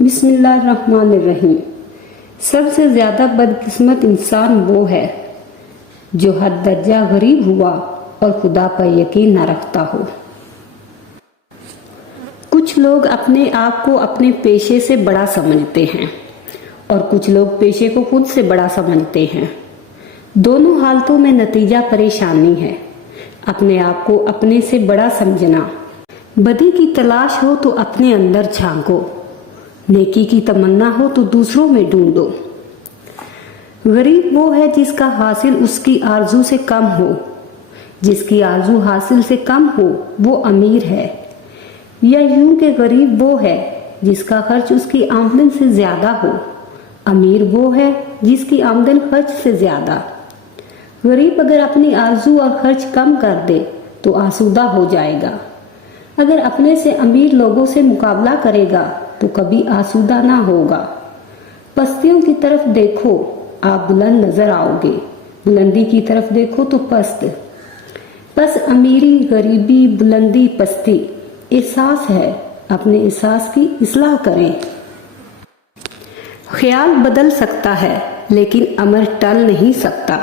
بسم اللہ الرحمن الرحیم۔ سب سے زیادہ بدقسمت انسان وہ ہے جو حد درجہ غریب ہوا اور خدا پر یقین نہ رکھتا ہو۔ کچھ لوگ اپنے آپ کو اپنے پیشے سے بڑا سمجھتے ہیں اور کچھ لوگ پیشے کو خود سے بڑا سمجھتے ہیں۔ دونوں حالتوں میں نتیجہ پریشانی ہے۔ اپنے آپ کو اپنے سے بڑا سمجھنا۔ بدی کی تلاش ہو تو اپنے اندر جھانکو، نیکی کی تمنا ہو تو دوسروں میں ڈھونڈو۔ غریب وہ ہے جس کا حاصل اس کی آرزو سے کم ہو، جس کی آرزو حاصل سے کم ہو وہ امیر ہے، یا یوں کہ غریب وہ ہے جس کا خرچ اس کی آمدن سے زیادہ ہو، امیر وہ ہے جس کی آمدن خرچ سے زیادہ۔ غریب اگر اپنی آرزو اور خرچ کم کر دے تو آسودہ ہو جائے گا، اگر اپنے سے امیر لوگوں سے مقابلہ کرے گا تو کبھی آسودہ نہ ہوگا۔ پستیوں کی طرف دیکھو آپ بلند نظر آؤ گے، بلندی کی طرف دیکھو تو پست۔ بس امیری، غریبی، بلندی، پستی احساس ہے، اپنے احساس کی اصلاح کریں۔ خیال بدل سکتا ہے لیکن امر ٹل نہیں سکتا۔